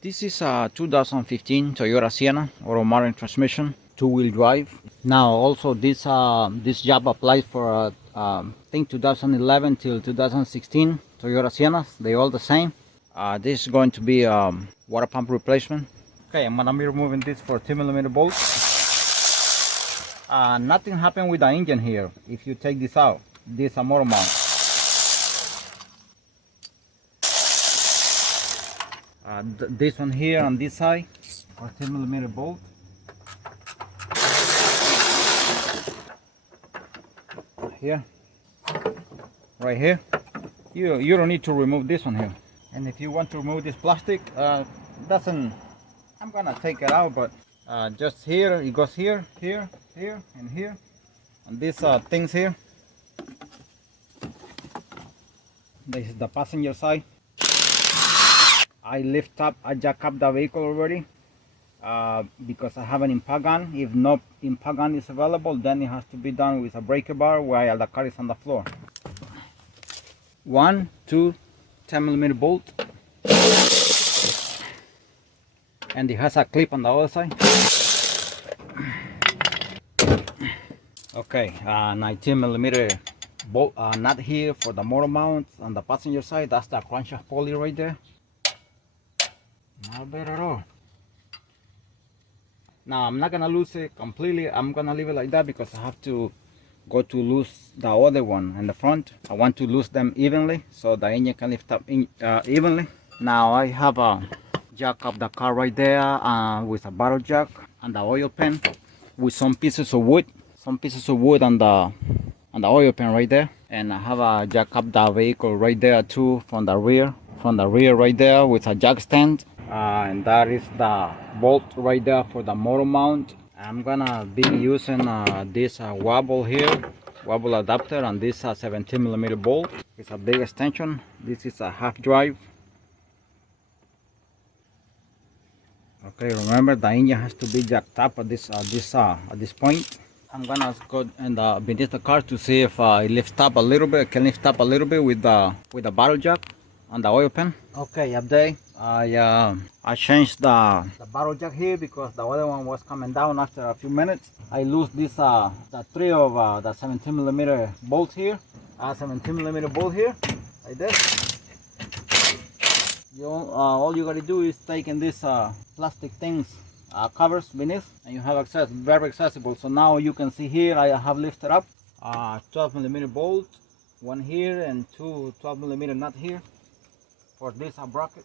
This is a 2015 Toyota Sienna automatic transmission, two-wheel drive. Now also this job applies for I think 2011 till 2016 Toyota Siennas. They all the same. This is going to be water pump replacement. Okay, I'm gonna be removing this for 2mm bolts. Nothing happened with the engine here. If you take this out, this is a motor mount. This one here on this side, or 10mm bolt. Here, right here. You don't need to remove this one here. And if you want to remove this plastic, I'm gonna take it out, but just here, it goes here, here, here, and here, and these things here. This is the passenger side. I jack up the vehicle already because I have an impact gun. If no impact gun is available, then it has to be done with a breaker bar while the car is on the floor. 1, 2, 10mm bolt, and it has a clip on the other side. Okay, 19mm bolt nut here for the motor mount on the passenger side. That's the crankshaft pulley right there. Not bad at all. Now I'm not gonna lose it completely. I'm gonna leave it like that because I have to go to lose the other one in the front. I want to lose them evenly so the engine can lift up evenly. Now I have a jack up the car right there with a bottle jack and the oil pan with some pieces of wood on the oil pan right there. And I have a jack up the vehicle right there too from the rear right there with a jack stand. And that is the bolt right there for the motor mount. I'm gonna be using this wobble adapter and this 17mm bolt. It's a big extension. This is a half drive. Okay, remember the engine has to be jacked up at this point. I'm gonna go and beneath the car to see if it lifts up a little bit. Can lift up a little bit with the bottle jack on the oil pan. Okay, update. I changed the bottle jack here because the other one was coming down after a few minutes. I lose this the 3 of the 17mm bolts here. 17mm bolt here, like this. All you gotta do is take in these plastic things covers beneath, and you have access, very accessible. So now you can see here I have lifted up 12mm bolt, one here and two 12mm nut here for this bracket.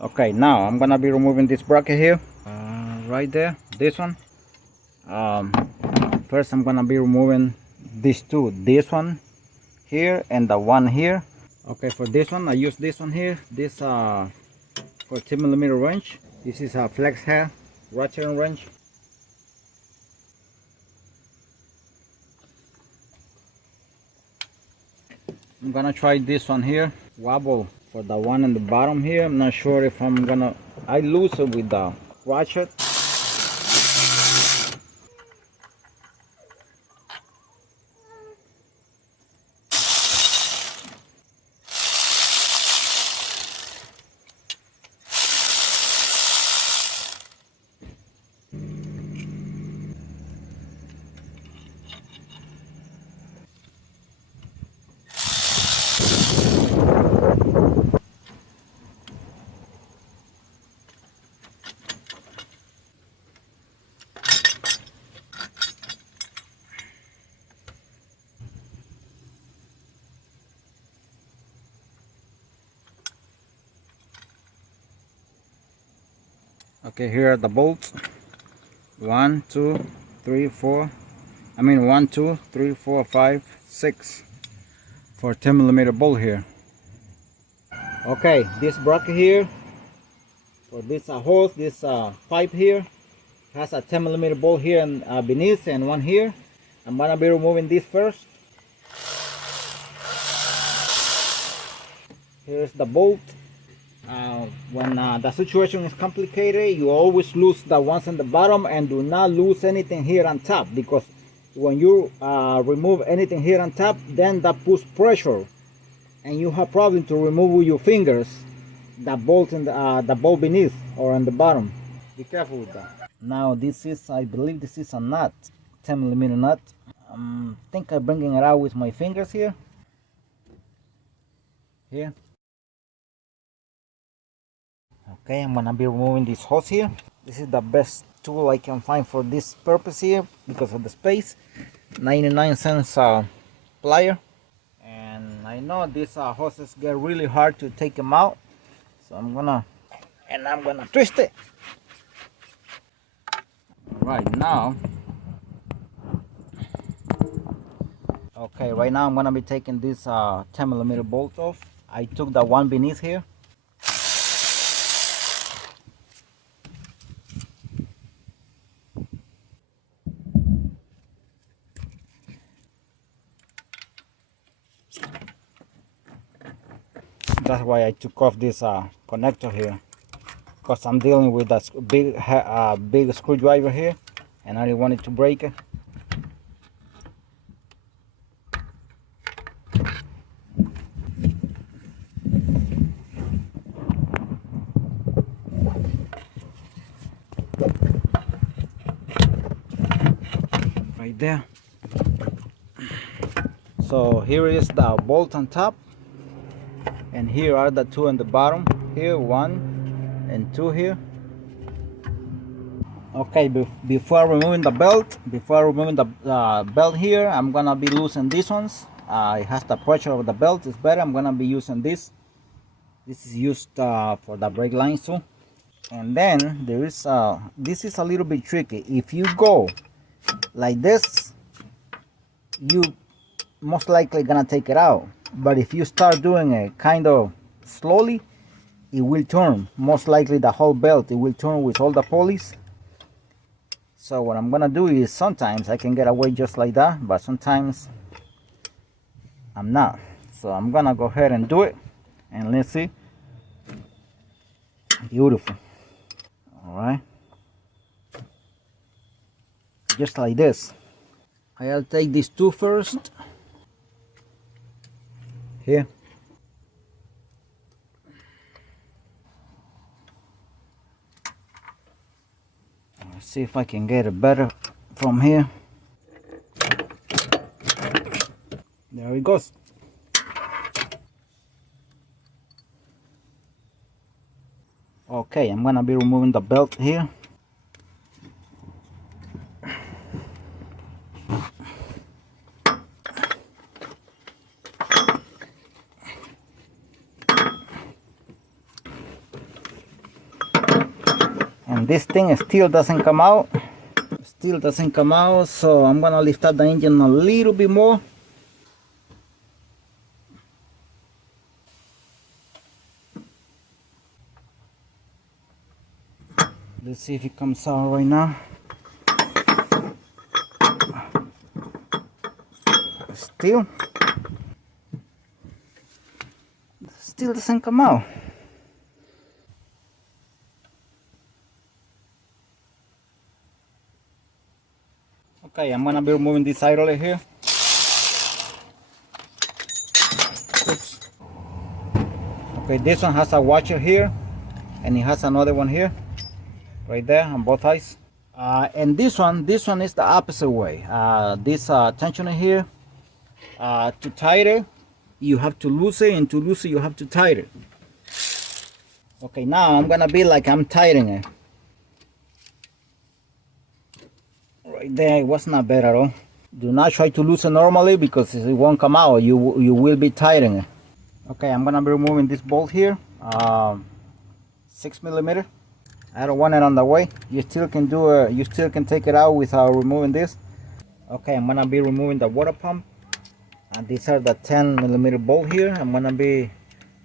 Okay, now I'm gonna be removing this bracket here, right there, this one. First I'm gonna be removing these two, this one here and the one here. Okay, for this one I use this one here, this 14mm wrench. This is a flex head ratchet wrench. I'm gonna try this one here, wobble for the one in the bottom here. I'm not sure if I lose it with the ratchet. Okay, here are the bolts. 1, 2, 3, 4. 1, 2, 3, 4, 5, 6 for 10mm bolt here. Okay, this bracket here for this hose, this pipe here has a 10mm bolt here and beneath, and one here. I'm gonna be removing this first. Here's the bolt. When the situation is complicated, you always lose the ones on the bottom and do not lose anything here on top, because when you remove anything here on top, then that puts pressure and you have problem to remove with your fingers the bolt in the bolt beneath or on the bottom. Be careful with that. Now this is, I believe this is a nut, 10mm nut. Think I'm bringing it out with my fingers here. Here. Okay, I'm gonna be removing this hose here. This is the best tool I can find for this purpose here because of the space. 99 cents plier. And I know these hoses get really hard to take them out. So I'm gonna twist it. Right now. Okay, right now I'm gonna be taking this 10mm bolt off. I took the one beneath here. That's why I took off this connector here, because I'm dealing with a big screwdriver here and I didn't want it to break it. Right there. So here is the bolt on top, and here are the two on the bottom. Here, 1 and 2 here. Okay, before removing the belt, here, I'm gonna be loosening these ones. It has the pressure of the belt is better. I'm gonna be using this. This is used for the brake lines too. And then there is this is a little bit tricky. If you go like this, you most likely gonna take it out. But if you start doing it kind of slowly, it will turn. Most likely the whole belt, it will turn with all the pulleys. So what I'm gonna do is, sometimes I can get away just like that, but sometimes I'm not. So I'm gonna go ahead and do it, and let's see. Beautiful. All right, just like this. I'll take these two first. Here. Let's see if I can get it better from here. There it goes. Okay, I'm gonna be removing the belt here. And this thing still doesn't come out. So I'm gonna lift up the engine a little bit more. Let's see if it comes out right now. Still doesn't come out. Okay, I'm gonna be removing this idler here. Oops. Okay, this one has a washer here, and it has another one here, right there on both sides. And this one is the opposite way. This tensioner here, to tighten it, you have to loosen it, and to loosen you have to tighten it. Okay, now I'm gonna be like I'm tightening it. Right there, it was not bad at all. Do not try to loosen normally, because it won't come out. You will be tightening it. Okay, I'm gonna be removing this bolt here, 6mm. I don't want it on the way. You still can take it out without removing this. Okay, I'm gonna be removing the water pump, and these are the 10mm bolt here. I'm gonna be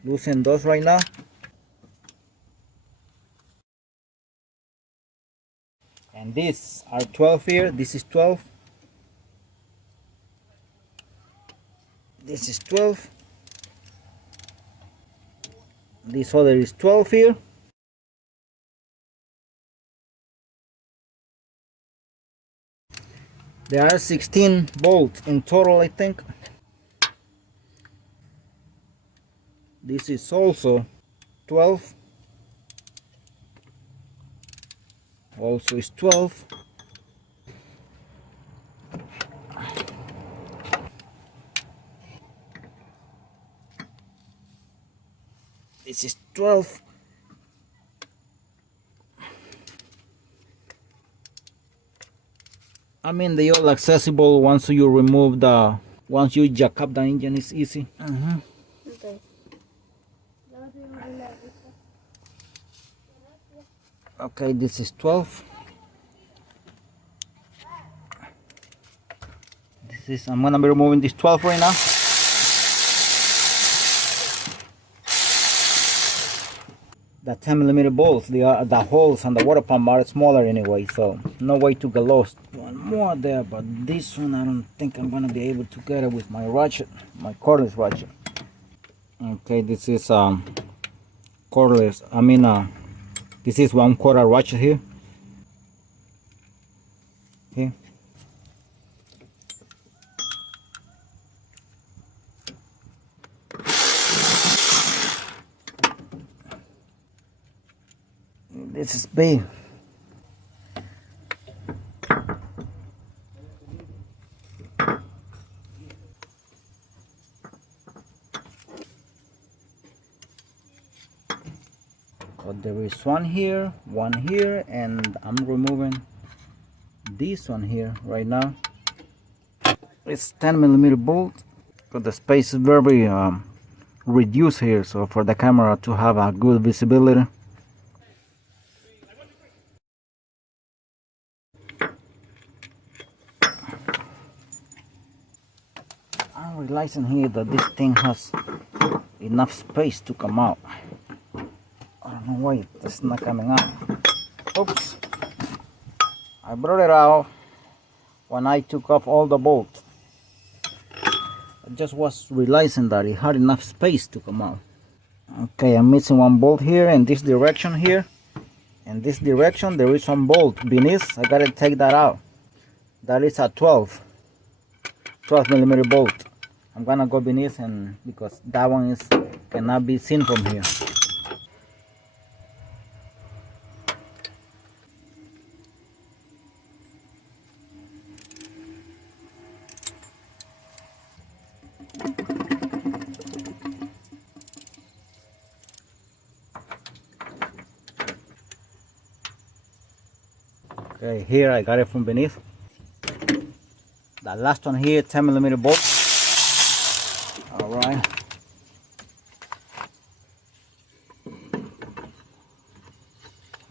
loosening those right now. And these are 12 here. This is 12. This is 12. This other is 12 here. There are 16 bolts in total, I think. This is also 12. Also is 12. This is 12. I mean, they all accessible once you remove the, once you jack up the engine, it's easy. Okay. Okay, this is 12. This is, I'm gonna be removing this 12 right now. The 10mm bolts, the holes on the water pump are smaller anyway, so no way to get lost. One more there, but this one I don't think I'm gonna be able to get it with my ratchet, my cordless ratchet. Okay, this is cordless. I mean, this is 1/4 ratchet here. Here. This is big. But there is one here, and I'm removing this one here right now. It's 10mm bolt, but the space is very reduced here, so for the camera to have a good visibility. I'm realizing here that this thing has enough space to come out. I don't know why it's not coming out. Oops. I brought it out when I took off all the bolts. I just was realizing that it had enough space to come out. Okay, I'm missing one bolt here in this direction here. In this direction there is one bolt beneath. I gotta take that out. That is a 12mm bolt. I'm gonna go beneath, and because that one is cannot be seen from here. Okay, here I got it from beneath. The last one here, 10mm bolt. All right.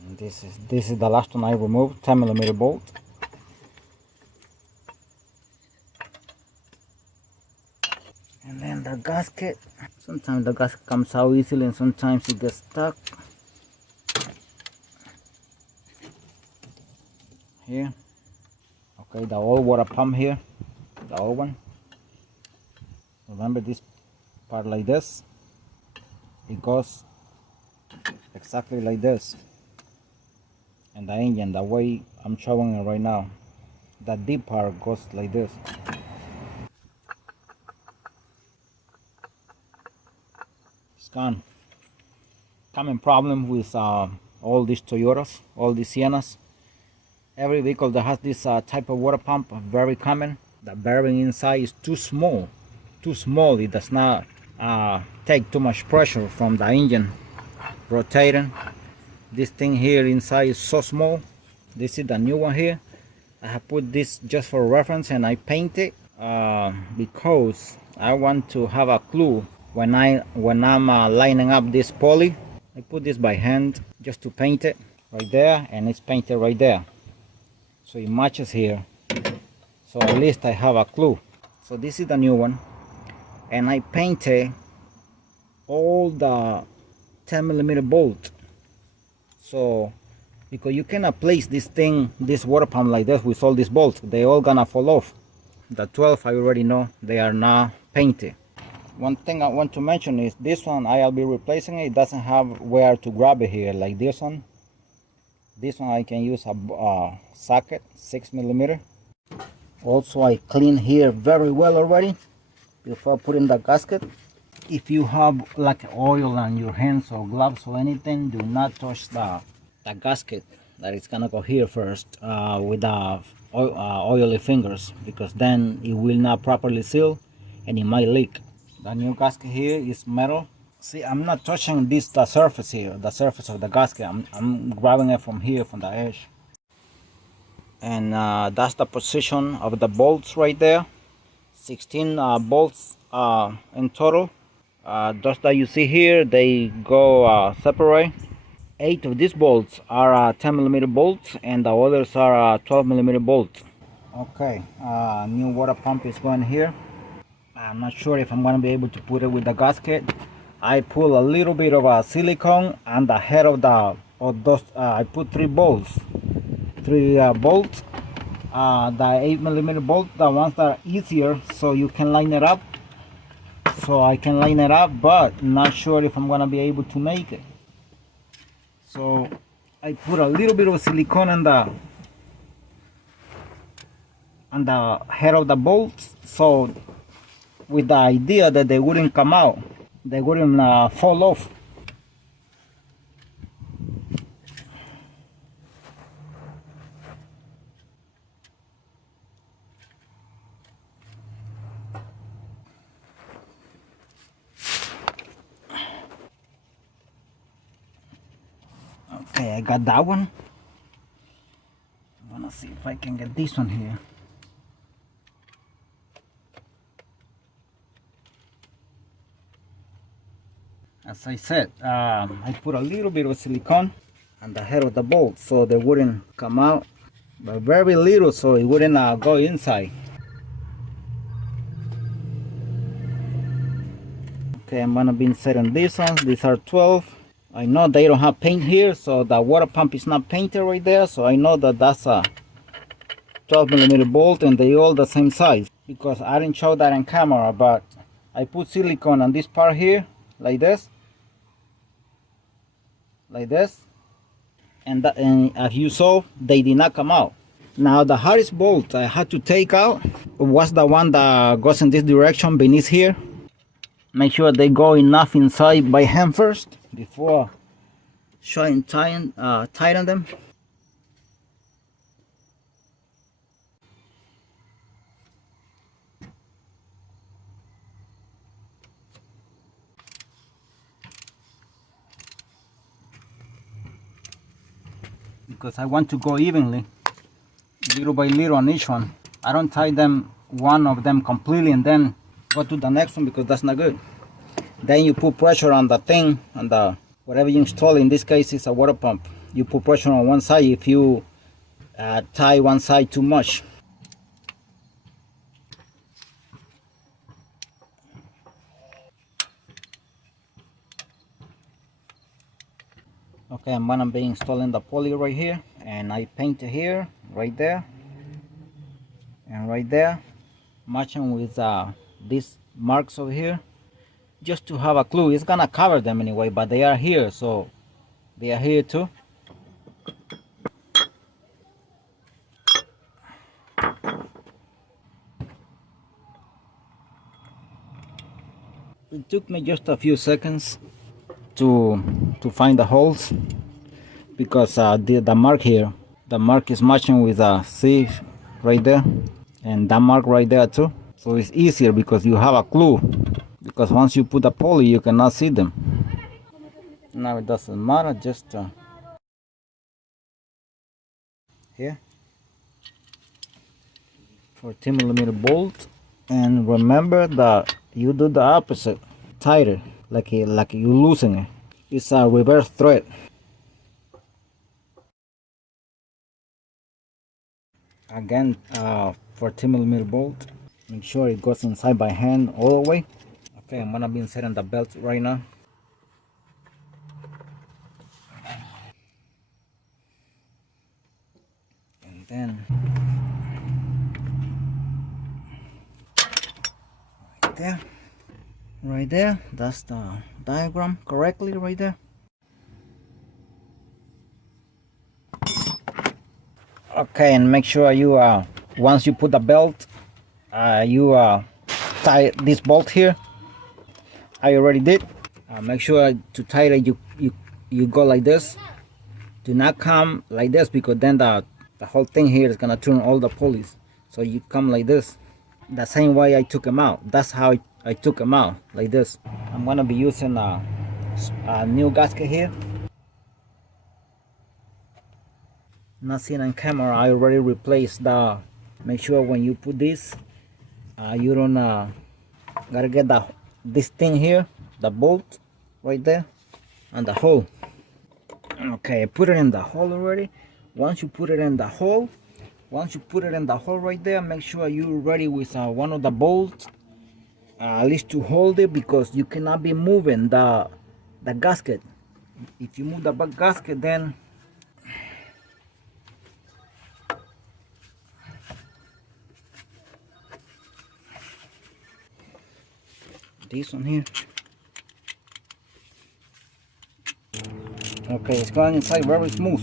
And this is the last one I removed, 10mm bolt. And then the gasket. Sometimes the gasket comes out easily, and sometimes it gets stuck. Here. Okay, the old water pump here, the old one. Remember this part like this? It goes exactly like this. And the engine, the way I'm showing it right now, the deep part goes like this. It's gone. Common problem with all these Toyotas, all these Siennas. Every vehicle that has this type of water pump, very common. The bearing inside is too small. Too small. It does not take too much pressure from the engine rotating. This thing here inside is so small. This is the new one here. I have put this just for reference, and I paint it because I want to have a clue when I'm lining up this pulley. I put this by hand just to paint it right there, and it's painted right there. So it matches here, so at least I have a clue. So this is the new one, and I painted all the 10mm bolt. So because you cannot place this thing, this water pump like this with all these bolts, they all gonna fall off. The 12 I already know they are not painted. one thing I want to mention is this one I'll be replacing it. It doesn't have where to grab it here like this one. This one I can use a socket 6mm. Also I clean here very well already before putting the gasket. If you have like oil on your hands or gloves or anything, do not touch the gasket that is gonna go here first with the oily fingers, because then it will not properly seal and it might leak. The new gasket here is metal. See, I'm not touching the surface here, the surface of the gasket. I'm grabbing it from here, from the edge. And that's the position of the bolts right there. 16 bolts in total. Those that you see here, they go separate. 8 of these bolts are 10mm bolts, and the others are 12mm bolts. Okay, new water pump is going here. I'm not sure if I'm going to be able to put it with the gasket. I pull a little bit of silicone on the head of those. I put 3 bolts. 3 bolts. The 8mm bolt, the ones that are easier, so you can line it up. So I can line it up, but not sure if I'm going to be able to make it. So I put a little bit of silicone on the head of the bolts, so with the idea that they wouldn't come out, they wouldn't fall off. Okay, I got that one. I'm gonna see if I can get this one here. As I said, I put a little bit of silicone on the head of the bolt so they wouldn't come out, but very little so it wouldn't go inside. Okay, I'm gonna be inserting these ones. These are 12. I know they don't have paint here, so the water pump is not painted right there, so I know that that's a 12mm bolt and they all the same size, because I didn't show that on camera, but I put silicone on this part here like this, and as you saw, they did not come out. Now the hardest bolt I had to take out was the one that goes in this direction beneath here. Make sure they go enough inside by hand first before tighten them. Because I want to go evenly, little by little on each one. I don't tie them, one of them completely and then go to the next one, because that's not good. Then you put pressure on the thing, on the whatever you install. In this case it's a water pump. You put pressure on one side if you tie one side too much. Okay, I'm gonna be installing the pulley right here, and I paint it here, right there, and right there, matching with these marks over here, just to have a clue. It's gonna cover them anyway, but they are here, so they are here too. It took me just a few seconds to find the holes, because the mark here, the mark is matching with a C right there, and that mark right there too. So it's easier because you have a clue, because once you put the pulley you cannot see them. Now it doesn't matter, just here, 14mm bolt, and remember that you do the opposite, tighter, like you loosen it. It's a reverse thread. Again, 14mm bolt. Make sure it goes inside by hand all the way. Okay, I'm gonna be inserting the belt right now. And then right there. right there. That's the diagram correctly right there. Okay, and make sure you once you put the belt, you tie this bolt here. I already did. Make sure to tie it. You go like this. Do not come like this, because then the whole thing here is gonna turn all the pulleys. So you come like this. The same way I took them out. That's how I took them out, like this. I'm gonna be using a new gasket here. Not seen on camera. I already replaced the. Make sure when you put this, you don't gotta get this thing here, the bolt right there, and the hole. Okay, I put it in the hole already. Once you put it in the hole, right there, make sure you're ready with one of the bolts, at least to hold it, because you cannot be moving the gasket. If you move the back gasket, then this one here. Okay, it's going inside very smooth.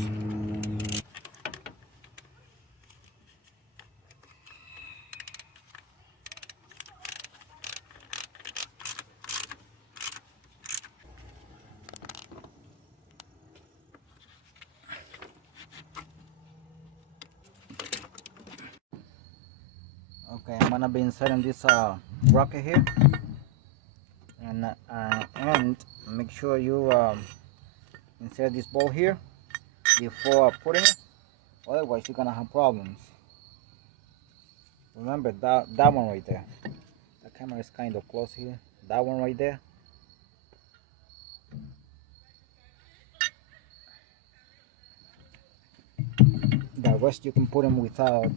Okay, I'm gonna be inserting this bracket here, and make sure you insert this ball here before putting it. Otherwise, you're gonna have problems. Remember that one right there. The camera is kind of close here. That one right there. The rest you can put them without.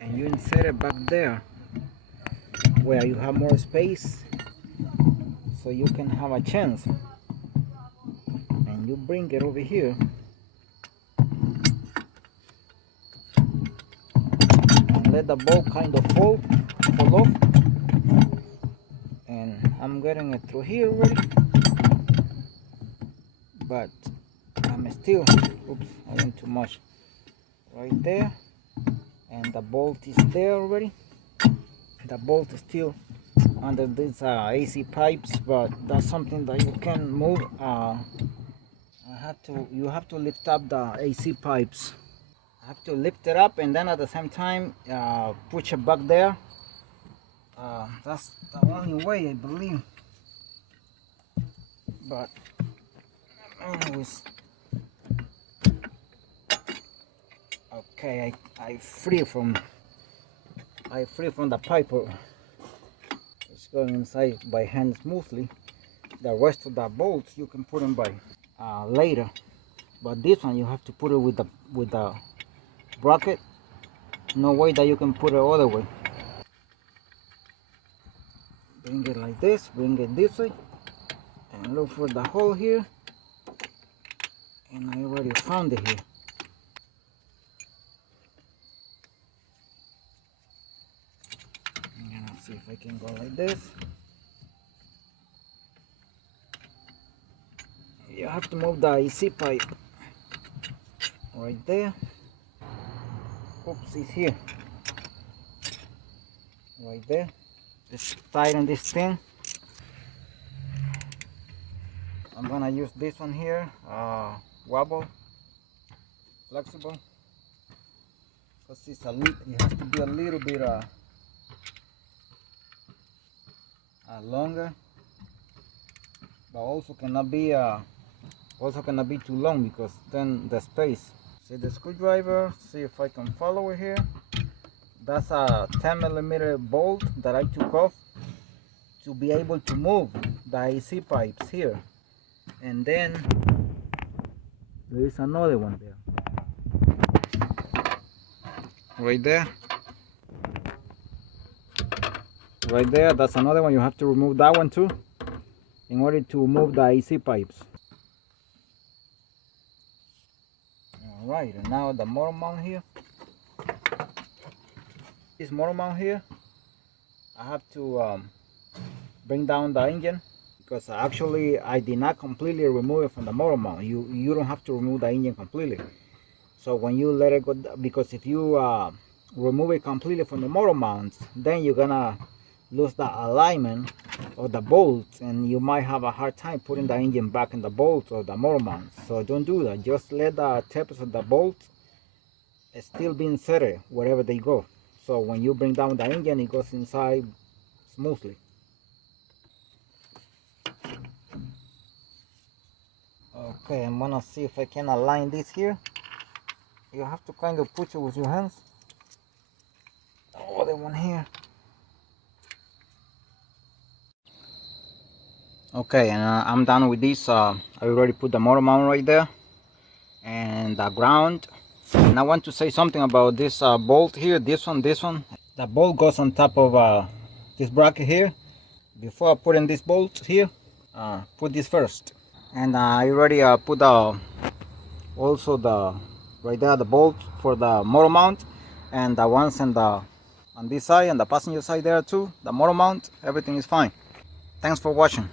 And you insert it back there where you have more space, so you can have a chance. And you bring it over here. Let the ball kind of fall off, and I'm getting it through here already, but I'm still, oops, I went too much right there, and the bolt is there already. The bolt is still under these AC pipes, but that's something that you can move. You have to lift up the AC pipes. I have to lift it up, and then at the same time push it back there. That's the only way, I believe. But anyways, okay, I free from the pipe. It's going inside by hand smoothly. The rest of the bolts you can put them by later, but this one you have to put it with the bracket. No way that you can put it other way. Bring it like this, bring it this way, and look for the hole here. And I already found it here. I'm gonna see if I can go like this. You have to move the AC pipe right there. Oops, it's here. Right there. Just tighten this thing. I'm gonna use this one here, wobble, flexible, because it has to be a little bit longer, but also cannot be too long, because then the space. See the screwdriver. See if I can follow it here. That's a 10mm bolt that I took off to be able to move the AC pipes here. And then there is another one there. Right there. Right there, that's another one. You have to remove that one too in order to move the AC pipes. Alright, and now the motor mount here. This motor mount here, I have to bring down the engine, because actually I did not completely remove it from the motor mount. You don't have to remove the engine completely. So when you let it go, because if you remove it completely from the motor mount, then you're gonna lose the alignment of the bolts, and you might have a hard time putting the engine back in the bolts or the motor mount. So don't do that. Just let the tips of the bolts still be inserted wherever they go. So when you bring down the engine, it goes inside smoothly. Okay, I'm gonna see if I can align this here. You have to kind of push it with your hands. Oh, the one here. Okay, and I'm done with this. I already put the motor mount right there and the ground. And I want to say something about this bolt here. This one. The bolt goes on top of this bracket here. Before I put in this bolt here, put this first. And I already put also the right there the bolt for the motor mount, and the ones on this side and the passenger side there too. The motor mount, everything is fine. Thanks for watching.